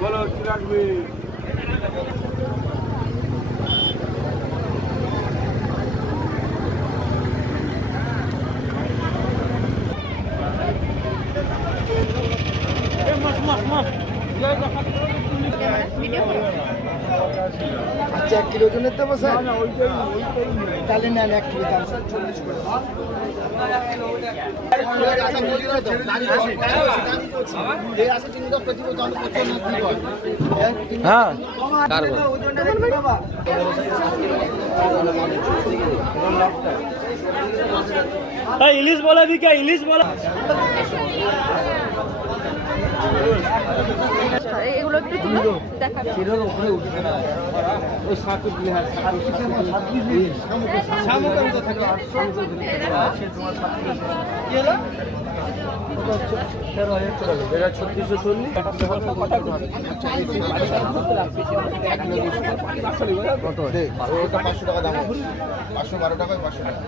বলো কি রাখবে? আচ্ছা 1 কিলো ওজনের দেবো স্যার? তাহলে নেন 1 কিলো দাম স্যার 40 করে। হ্যাঁ ইলিশ বলা দিকে ইলিশ বলা এগুলো একটু তুলো দেখাবো। কত? 500 টাকা দাম, 512 টাকায় 500 টাকা।